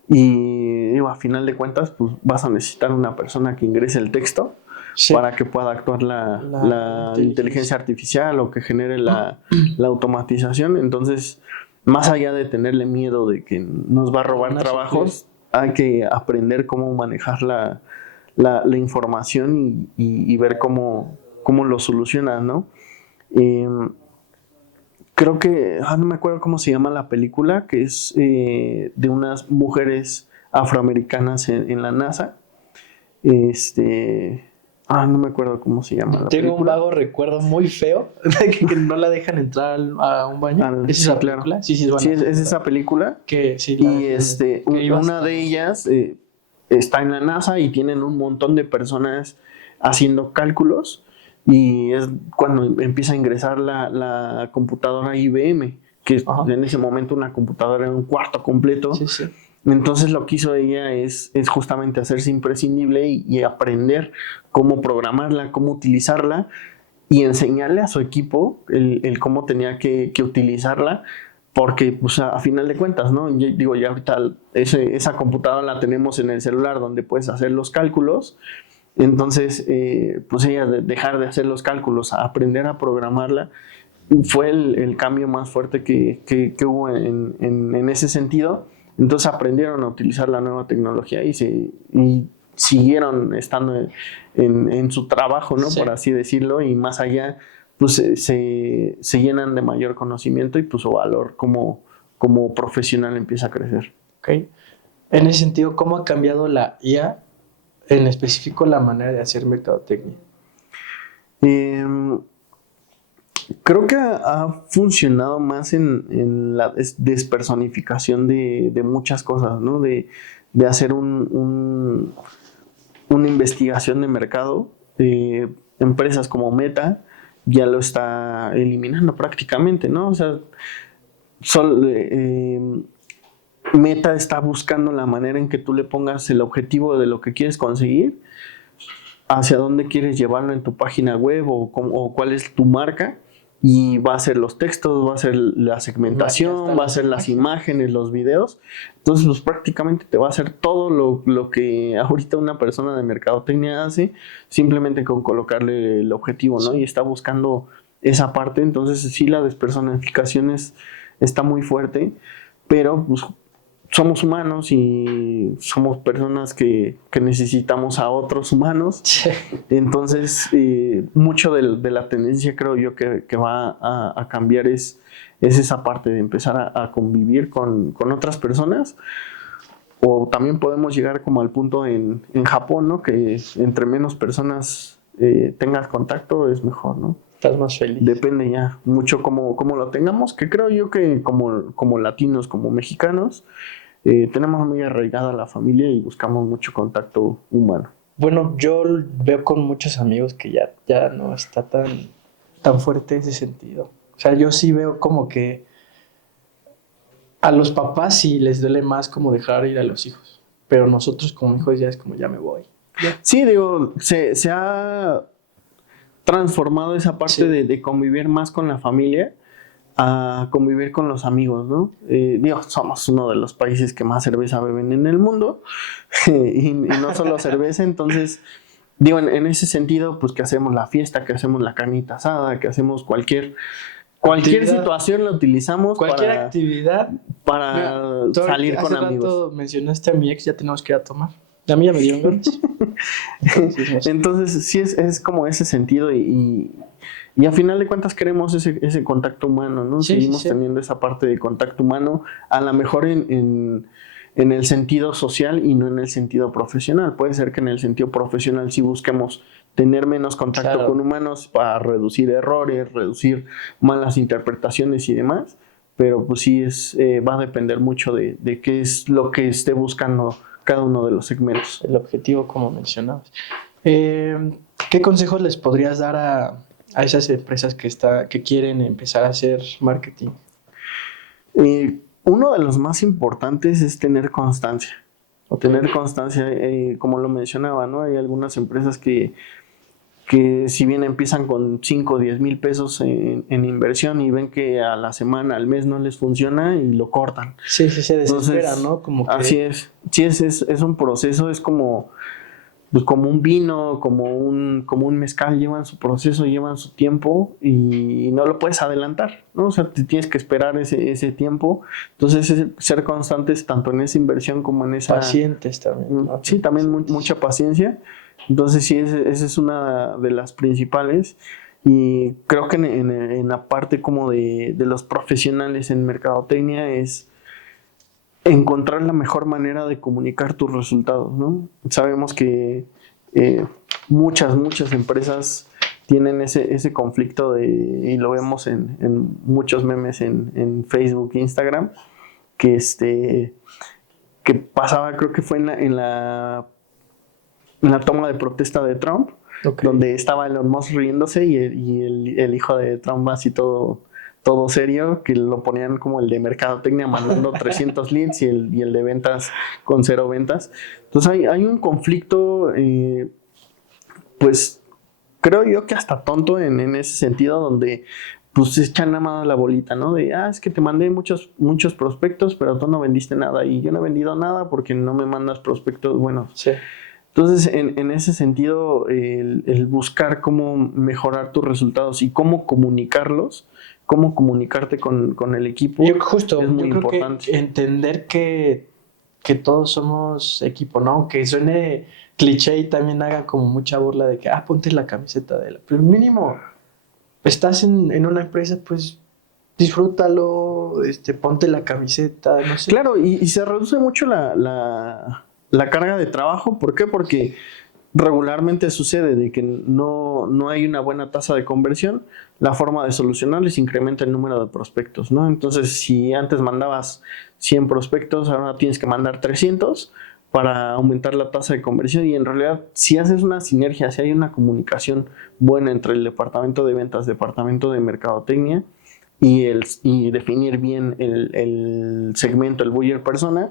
Y digo, a final de cuentas, pues vas a necesitar una persona que ingrese el texto Sí. para que pueda actuar la inteligencia artificial o que genere la automatización. Entonces, más allá de tenerle miedo de que nos va a robar trabajos, hay que aprender cómo manejar la información y ver cómo lo solucionas, ¿no? Creo que, no me acuerdo cómo se llama la película, que es de unas mujeres afroamericanas en la NASA. No me acuerdo cómo se llama la película. Tengo un vago recuerdo muy feo de que no la dejan entrar a un baño. ¿Es esa película? Sí, es buena. Sí, es esa película. Que, sí, y una de ellas está en la NASA y tienen un montón de personas haciendo cálculos. Y es cuando empieza a ingresar la computadora IBM, que en ese momento una computadora era un cuarto completo. Sí, sí. Entonces lo que hizo ella es justamente hacerse imprescindible y aprender cómo programarla, cómo utilizarla y enseñarle a su equipo el cómo tenía que utilizarla, porque pues, a final de cuentas, ¿no? Yo digo, ya ahorita esa computadora la tenemos en el celular donde puedes hacer los cálculos. Entonces, pues ella dejar de hacer los cálculos, a aprender a programarla, fue el cambio más fuerte que hubo en ese sentido. Entonces aprendieron a utilizar la nueva tecnología y siguieron estando en su trabajo, ¿no? Sí. Por así decirlo, y más allá, pues se llenan de mayor conocimiento y pues su valor como profesional empieza a crecer. Okay. En ese sentido, ¿cómo ha cambiado la IA, en específico la manera de hacer mercadotecnia? Creo que ha funcionado más en la despersonificación de muchas cosas, ¿no? De hacer una investigación de mercado. Empresas como Meta ya lo está eliminando prácticamente, ¿no? O sea, Meta está buscando la manera en que tú le pongas el objetivo de lo que quieres conseguir, hacia dónde quieres llevarlo en tu página web o cuál es tu marca, y va a ser los textos, va a ser la segmentación, va a ser las imágenes, los videos. Entonces, pues prácticamente te va a hacer todo lo que ahorita una persona de mercadotecnia hace, simplemente con colocarle el objetivo, ¿no? Y está buscando esa parte. Entonces, sí, la despersonificación está muy fuerte, pero pues somos humanos y somos personas que necesitamos a otros humanos. Entonces, mucho de la tendencia, creo yo, que va a cambiar es esa parte de empezar a convivir con otras personas. O también podemos llegar como al punto en Japón, ¿no? Que entre menos personas tengas contacto es mejor, ¿no? Estás más feliz. Depende ya mucho cómo lo tengamos, que creo yo que como latinos, como mexicanos, tenemos muy arraigada la familia y buscamos mucho contacto humano. Bueno, yo veo con muchos amigos que ya no está tan fuerte ese sentido. O sea, yo sí veo como que a los papás sí les duele más como dejar ir a los hijos, pero nosotros como hijos ya es como ya me voy. Ya. Sí, digo, se ha transformado esa parte de convivir más con la familia a convivir con los amigos, ¿no? Digo, somos uno de los países que más cerveza beben en el mundo y no solo cerveza. Entonces, digo, en ese sentido, pues que hacemos la fiesta, que hacemos la carnita asada, que hacemos cualquier Cualquier actividad, situación la utilizamos cualquier actividad. para Mira, tú salir con hace amigos. rato mencionaste a mi ex, ya tenemos que ir a tomar. A mí ya me dieron ganas. Entonces, sí es como ese sentido y a final de cuentas queremos ese contacto humano, ¿no? Sí, Seguimos sí. teniendo esa parte de contacto humano, a lo mejor en el sentido social y no en el sentido profesional. Puede ser que en el sentido profesional sí busquemos tener menos contacto Claro. con humanos para reducir errores, reducir malas interpretaciones y demás, pero pues sí va a depender mucho de qué es lo que esté buscando cada uno de los segmentos. El objetivo, como mencionabas. ¿Qué consejos les podrías dar a esas empresas que quieren empezar a hacer marketing? Uno de los más importantes es tener constancia. Okay. Tener constancia, como lo mencionaba, ¿no? Hay algunas empresas que si bien empiezan con 5 o 10 mil pesos en inversión y ven que a la semana, al mes no les funciona y lo cortan. Sí, se desespera, Entonces, ¿no? Como que... Así es. Sí, es un proceso, es como un vino, como un mezcal, llevan su proceso, llevan su tiempo y no lo puedes adelantar, ¿no? O sea, te tienes que esperar ese tiempo. Entonces, ser constantes tanto en esa inversión como en esa... Pacientes también, ¿no? Sí, también mucha paciencia. Entonces, sí, esa es una de las principales. Y creo que en la parte como de los profesionales en mercadotecnia es encontrar la mejor manera de comunicar tus resultados, ¿no? Sabemos que muchas empresas tienen ese conflicto y lo vemos en muchos memes en Facebook e Instagram, que pasaba, creo que fue en la toma de protesta de Trump, Okay. donde estaba Elon Musk riéndose y el hijo de Trump así todo serio, que lo ponían como el de mercadotecnia mandando 300 leads y el de ventas con 0 ventas. Entonces hay un conflicto, pues creo yo que hasta tonto en ese sentido, donde pues se echan nada más la bolita, ¿no? De, es que te mandé muchos prospectos, pero tú no vendiste nada y yo no he vendido nada porque no me mandas prospectos buenos. Sí. Entonces, en ese sentido, el buscar cómo mejorar tus resultados y cómo comunicarlos, cómo comunicarte con el equipo, yo es muy creo importante. Que entender que todos somos equipo, ¿no? Aunque suene cliché y también haga como mucha burla de que, ponte la camiseta de él. Pero mínimo, estás en una empresa, pues disfrútalo, ponte la camiseta, no sé. Claro, y se reduce mucho la carga de trabajo. ¿Por qué? Porque regularmente sucede de que no hay una buena tasa de conversión. La forma de solucionarlo es incrementa el número de prospectos, ¿no? Entonces, si antes mandabas 100 prospectos, ahora tienes que mandar 300 para aumentar la tasa de conversión. Y en realidad, si haces una sinergia, si hay una comunicación buena entre el departamento de ventas, departamento de mercadotecnia y definir bien el segmento, el buyer persona,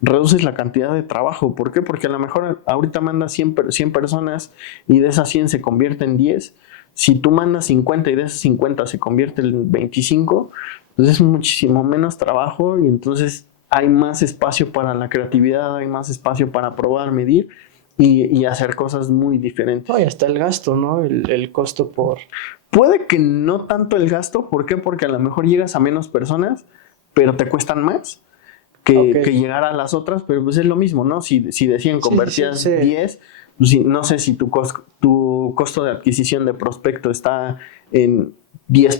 reduces la cantidad de trabajo. ¿Por qué? Porque a lo mejor ahorita mandas 100 personas y de esas 100 se convierte en 10. Si tú mandas 50 y de esas 50 se convierte en 25, entonces es muchísimo menos trabajo y entonces hay más espacio para la creatividad, hay más espacio para probar, medir y hacer cosas muy diferentes. Y hasta el gasto, ¿no? El costo por... Puede que no tanto el gasto. ¿Por qué? Porque a lo mejor llegas a menos personas, pero te cuestan más que llegar a las otras, pero pues es lo mismo, ¿no? Si de 100 convertías 10, pues no sé si tu costo de adquisición de prospecto está en 10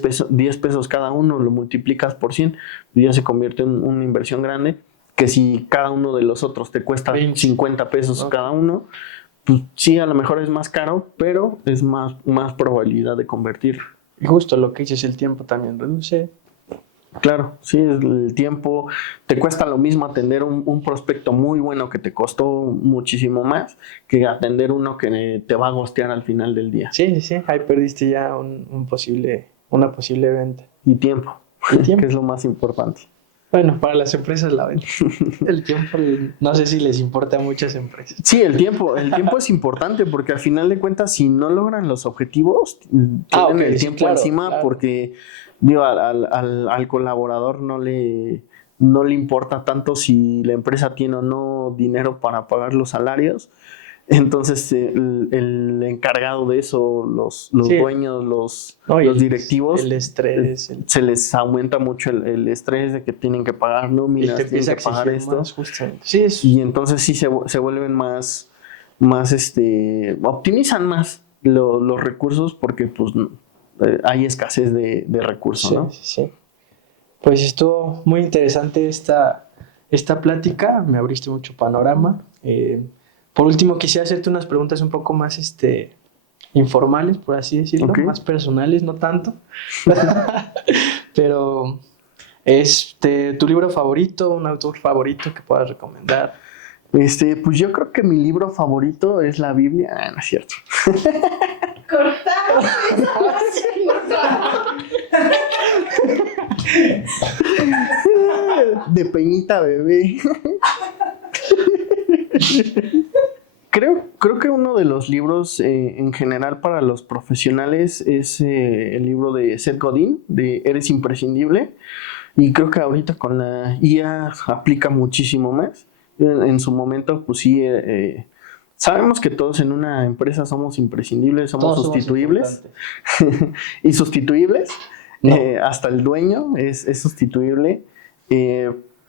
pesos cada uno, lo multiplicas por 100, pues ya se convierte en una inversión grande, que si cada uno de los otros te cuesta 50 pesos cada uno, pues sí, a lo mejor es más caro, pero es más probabilidad de convertir. Y justo lo que dices, el tiempo también reduce. Claro, sí, el tiempo. Te cuesta lo mismo atender un prospecto muy bueno que te costó muchísimo más que atender uno que te va a gostear al final del día. Sí, ahí perdiste ya una posible venta. Y tiempo, que es lo más importante. Bueno, para las empresas la venta. El tiempo, no sé si les importa a muchas empresas. Sí, el tiempo es importante porque al final de cuentas, si no logran los objetivos, tienen el tiempo encima, claro. Porque digo, al colaborador no le importa tanto si la empresa tiene o no dinero para pagar los salarios. Entonces, el encargado de eso, los Sí. dueños, los No, directivos, el estrés, se les aumenta mucho el estrés de que tienen que pagar y nóminas, te tienen empieza a que pagar exigir esto. más, justamente. Sí, Y entonces sí se vuelven más optimizan más los recursos porque pues hay escasez de recursos, sí, ¿no? sí. Pues estuvo muy interesante esta plática, me abriste mucho panorama. Por último, quisiera hacerte unas preguntas un poco más informales, por así decirlo, Ok. más personales, no tanto. Pero, ¿tu libro favorito, un autor favorito que puedas recomendar? Pues yo creo que mi libro favorito es la Biblia. No es cierto. Cortamos De Peñita Bebé. Creo que uno de los libros en general para los profesionales es el libro de Seth Godin, de Eres Imprescindible. Y creo que ahorita con la IA aplica muchísimo más. En su momento, pues sí, sabemos que todos en una empresa somos imprescindibles, somos Todos somos sustituibles. importantes. Y sustituibles. No. Hasta el dueño es sustituible.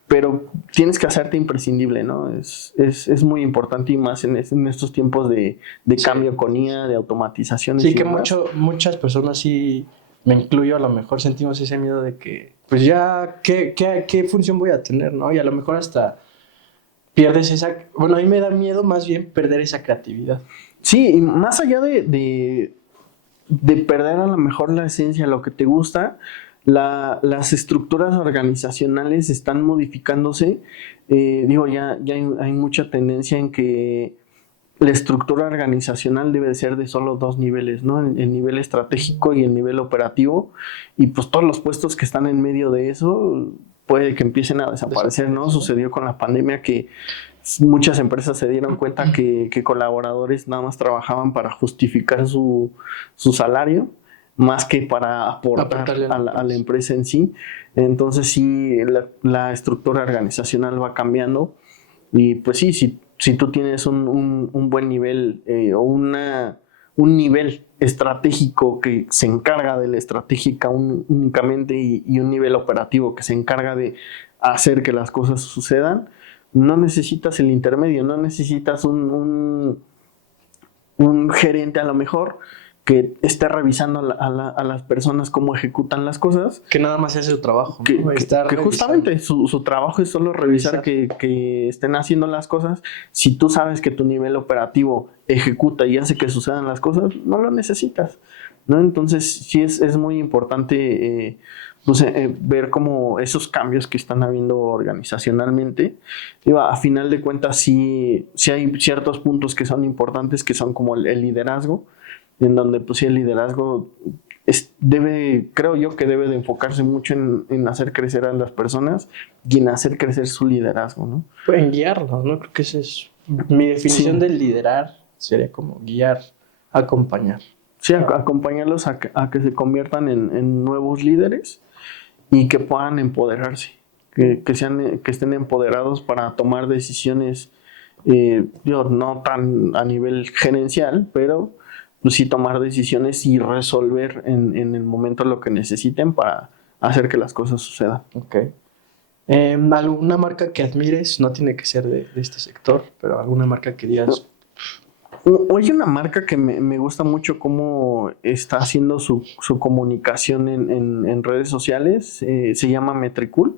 Pero tienes que hacerte imprescindible, ¿no? Es muy importante y más en estos tiempos de Sí. cambio con IA, de automatizaciones. Sí, y que demás. muchas personas, sí, me incluyo, a lo mejor sentimos ese miedo de que, pues ya, ¿qué función voy a tener, no? Y a lo mejor hasta pierdes bueno, a mí me da miedo más bien perder esa creatividad. Sí, y más allá de perder a lo mejor la esencia, lo que te gusta, las estructuras organizacionales están modificándose. Ya hay mucha tendencia en que la estructura organizacional debe de ser de solo dos niveles, ¿no? El nivel estratégico y el nivel operativo. Y pues todos los puestos que están en medio de eso puede que empiecen a desaparecer, ¿no? Sucedió con la pandemia que muchas empresas se dieron cuenta que colaboradores nada más trabajaban para justificar su salario, más que para aportar Aportarle a la empresa en sí. Entonces sí, la estructura organizacional va cambiando y pues sí, si tú tienes un buen nivel o un nivel estratégico que se encarga de la estratégica únicamente y un nivel operativo que se encarga de hacer que las cosas sucedan, no necesitas el intermedio, no necesitas un gerente a lo mejor que esté revisando a las personas cómo ejecutan las cosas. Que nada más hace su trabajo, Que, ¿no? que- Estar que revisando. justamente su trabajo es solo revisar que estén haciendo las cosas. Si tú sabes que tu nivel operativo ejecuta y hace que sucedan las cosas, no lo necesitas, ¿no? Entonces sí es muy importante ver como esos cambios que están habiendo organizacionalmente. A final de cuentas sí hay ciertos puntos que son importantes, que son como el liderazgo, en donde pues sí el liderazgo creo yo que debe de enfocarse mucho en hacer crecer a las personas y en hacer crecer su liderazgo, ¿no? En guiarlos, ¿no? Creo que esa es mi definición Sí. del liderar, sería como guiar, acompañar. Sí, acompañarlos a que se conviertan en nuevos líderes y que puedan empoderarse, que estén empoderados para tomar decisiones, no tan a nivel gerencial, pero pues sí tomar decisiones y resolver en el momento lo que necesiten para hacer que las cosas sucedan. Ok. ¿Alguna marca que admires? No tiene que ser de este sector, pero alguna marca que digas, Hay una marca que me gusta mucho cómo está haciendo su comunicación en redes sociales, se llama Metricool.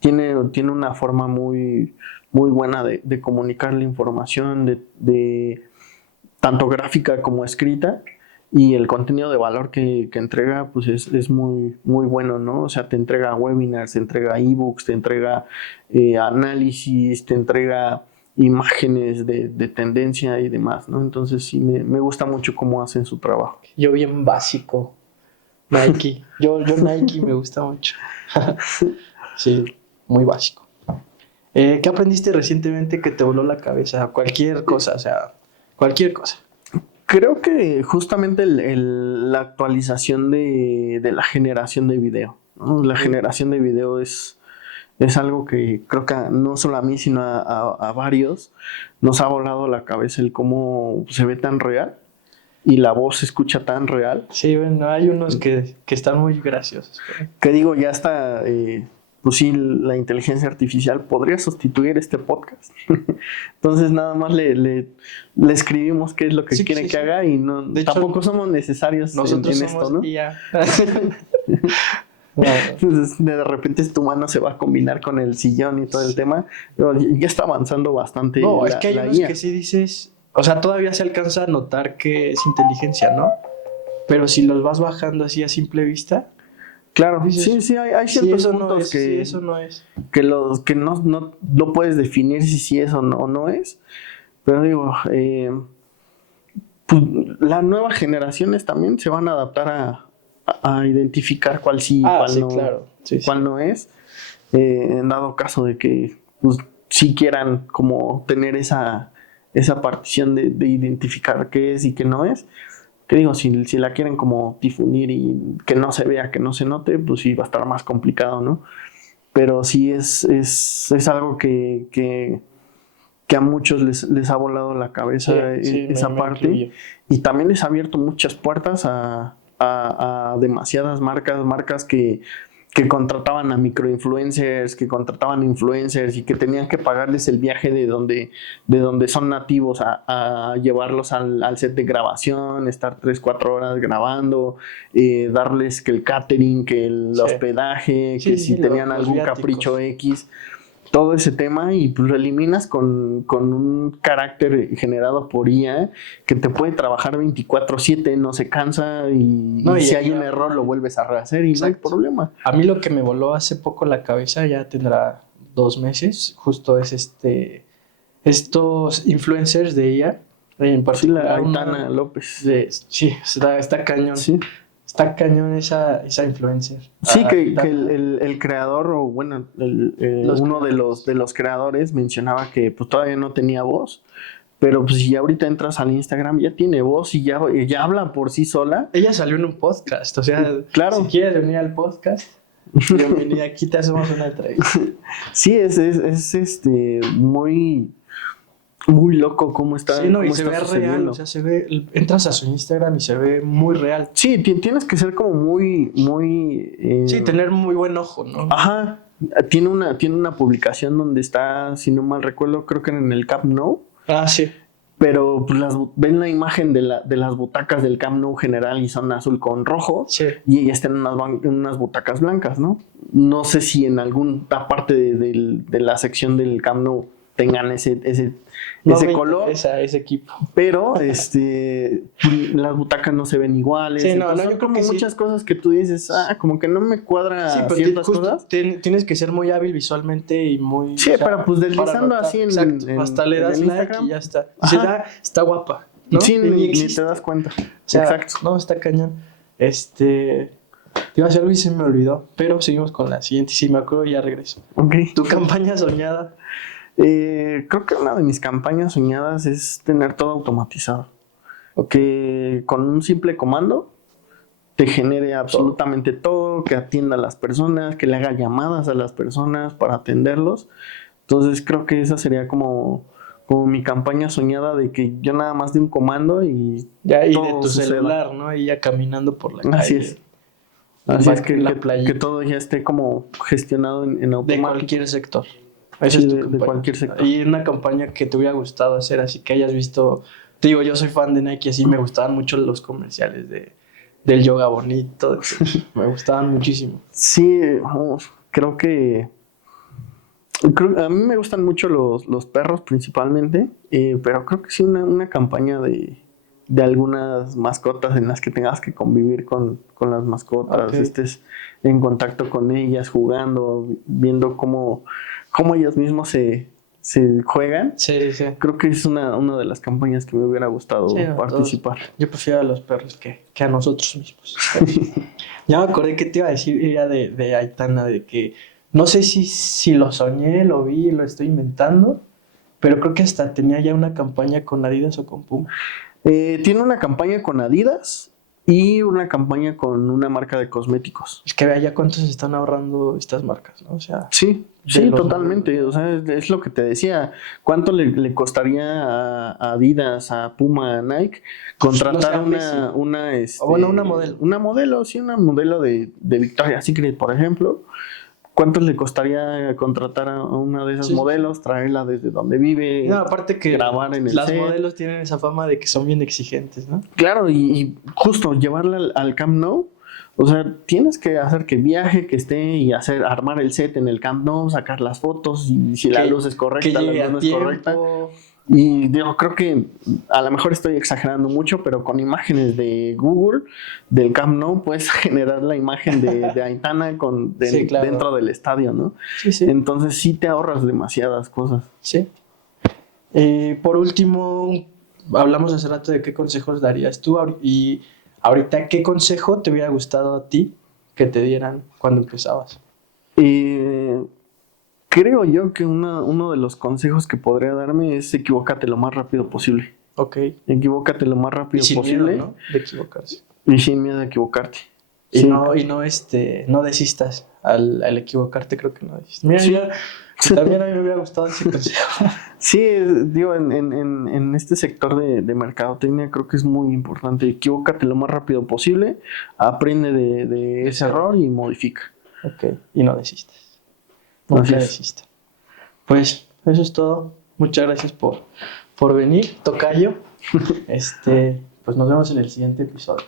Tiene una forma muy, muy buena de comunicar la información, de tanto gráfica como escrita, y el contenido de valor que entrega pues es muy, muy bueno, ¿no? O sea, te entrega webinars, te entrega ebooks, te entrega análisis, te entrega imágenes de tendencia y demás, ¿no? Entonces sí, me gusta mucho cómo hacen su trabajo. yo bien básico, Nike. yo Nike me gusta mucho. Sí, muy básico. ¿Qué aprendiste recientemente que te voló la cabeza? Cualquier cosa, o sea, cualquier cosa. Creo que justamente la actualización de la generación de video, ¿no? La generación de video es es algo que creo que no solo a mí, sino a varios nos ha volado la cabeza el cómo se ve tan real y la voz se escucha tan real. Sí, bueno, hay unos que están muy graciosos. Que digo, ya está, pues sí, la inteligencia artificial podría sustituir este podcast. Entonces nada más le escribimos qué es lo que quieren que haga y no, de hecho, tampoco somos necesarios nosotros en somos esto, ¿no? IA. Entonces, de repente tu mano se va a combinar con el sillón y todo el tema. Pero ya está avanzando bastante. No, es que hay unos IA. que sí dices, o sea, todavía se alcanza a notar que es inteligencia, ¿no? Pero si los vas bajando así a simple vista, Claro, dices, sí, hay ciertos eso puntos no es, que, sí, eso no es. que no puedes definir si es o no es. Pero digo, pues, las nuevas generaciones también se van a adaptar a identificar cuál sí, cuál sí, no, claro. Sí, cuál no es. En dado caso de que pues, sí quieran como tener esa partición de identificar qué es y qué no es. Que digo, si la quieren como difundir y que no se vea, que no se note, pues sí va a estar más complicado, ¿no? Pero sí es algo que a muchos les ha volado la cabeza esa parte. Y también les ha abierto muchas puertas a demasiadas marcas que contrataban a microinfluencers, que contrataban influencers y que tenían que pagarles el viaje de donde son nativos a llevarlos al set de grabación, estar 3-4 horas grabando, darles que el catering, que el hospedaje, que si tenían algún viáticos, capricho X, todo ese tema, y pues lo eliminas con un carácter generado por IA que te puede trabajar 24/7, no se cansa y si hay un error lo vuelves a rehacer y no hay problema. A mí lo que me voló hace poco la cabeza, ya tendrá 2 meses, justo es estos influencers de IA, en particular la Aitana López. Sí, está cañón. Sí. Está cañón esa influencer. Sí, que el creador, o bueno, uno de los creadores mencionaba que pues todavía no tenía voz, pero pues si ya ahorita entras al Instagram ya tiene voz y ya habla por sí sola. Ella salió en un podcast, o sea, claro. Si quieres venir al podcast, bienvenida, aquí te hacemos una entrevista. Sí, es muy loco cómo está. Sí, no, y se ve real, o sea, entras a su Instagram y se ve muy real. Sí, tienes que ser como muy sí, tener muy buen ojo, ¿no? Ajá. Tiene una publicación donde está, si no mal recuerdo, creo que en el Camp Nou. Ah, sí. Pero pues, ven la imagen de las butacas del Camp Nou general y son azul con rojo. Sí. Y ella está en unas butacas blancas, ¿no? No sé si en alguna parte de la sección del Camp Nou tengan ese color, ese equipo, pero las butacas no se ven iguales. Sí, entonces, yo creo que muchas cosas que tú dices, como que no me cuadra ciertas cosas. Tienes que ser muy hábil visualmente y muy... Sí, pero pues deslizando así hasta le das en like Instagram. Y ya está. Está guapa, ¿no? Sí, ni te das cuenta. O sea, exacto. No, está cañón. Te iba a decir algo y se me olvidó, pero seguimos con la siguiente. Si me acuerdo ya regreso. Okay. ¿Tu campaña soñada? Creo que una de mis campañas soñadas es tener todo automatizado. Que con un simple comando te genere absolutamente todo, que atienda a las personas, que le haga llamadas a las personas para atenderlos. Entonces creo que esa sería como mi campaña soñada, de que yo nada más de un comando y ya, y todo de tu celular, ¿no? Y ya caminando por la calle. Así es que todo ya esté como gestionado en automático. De cualquier sector. Sí, de cualquier sector. Y una campaña que te hubiera gustado hacer, así que hayas visto. Te digo, yo soy fan de Nike, así me gustaban mucho los comerciales del yoga bonito. Me gustaban muchísimo. Sí, creo que a mí me gustan mucho los perros principalmente, pero creo que sí una campaña de algunas mascotas en las que tengas que convivir con las mascotas, estés en contacto con ellas, jugando, viendo cómo ellos mismos se juegan. Sí. Creo que es una de las campañas que me hubiera gustado participar. Yo prefiero a los perros que a nosotros mismos. Ya me acordé que te iba a decir ya de Aitana, de que no sé si lo soñé, lo vi, lo estoy inventando, pero creo que hasta tenía ya una campaña con Adidas o con Puma. Tiene una campaña con Adidas y una campaña con una marca de cosméticos. Es que vea ya cuánto se están ahorrando estas marcas, ¿no? O sea, Sí, de sí, los totalmente. O sea, es lo que te decía. ¿Cuánto le costaría a Adidas, a Puma, a Nike contratar no sé, a una, o bueno, una modelo. una modelo, sí, una modelo de Victoria's Secret, por ejemplo? ¿Cuánto le costaría contratar a una de esas Sí, sí, modelos, traerla desde donde vive, No, aparte que grabar en el las set? modelos tienen esa fama de que son bien exigentes, ¿no? Claro, y justo llevarla al Camp Nou, o sea, tienes que hacer que viaje, que esté y armar el set en el Camp Nou, sacar las fotos y si la luz es Que correcta, la llegue luz no a es correcta. tiempo. Y digo, creo que a lo mejor estoy exagerando mucho, pero con imágenes de Google, del Camp Nou, puedes generar la imagen de Aitana Sí, claro. dentro del estadio, ¿no? Sí, sí. Entonces sí te ahorras demasiadas cosas. Sí. Por último, hablamos hace rato de qué consejos darías tú y ahorita, ¿qué consejo te hubiera gustado a ti que te dieran cuando empezabas? Creo yo que uno de los consejos que podría darme es equivócate lo más rápido posible. Ok. Equivócate lo más Y rápido sin posible miedo, ¿no? De equivocarse. y sin miedo a equivocarte. Y Sí. no desistas al equivocarte, creo que no desistas. Mira, Sí. también a mí me hubiera gustado ese consejo. Sí, digo, en este sector de mercadotecnia creo que es muy importante. Equivócate lo más rápido posible, aprende de ese error y modifica. Ok, y no desistas. Nunca Así es. desistas. Pues eso es todo. Muchas gracias por venir, tocayo. Pues nos vemos en el siguiente episodio.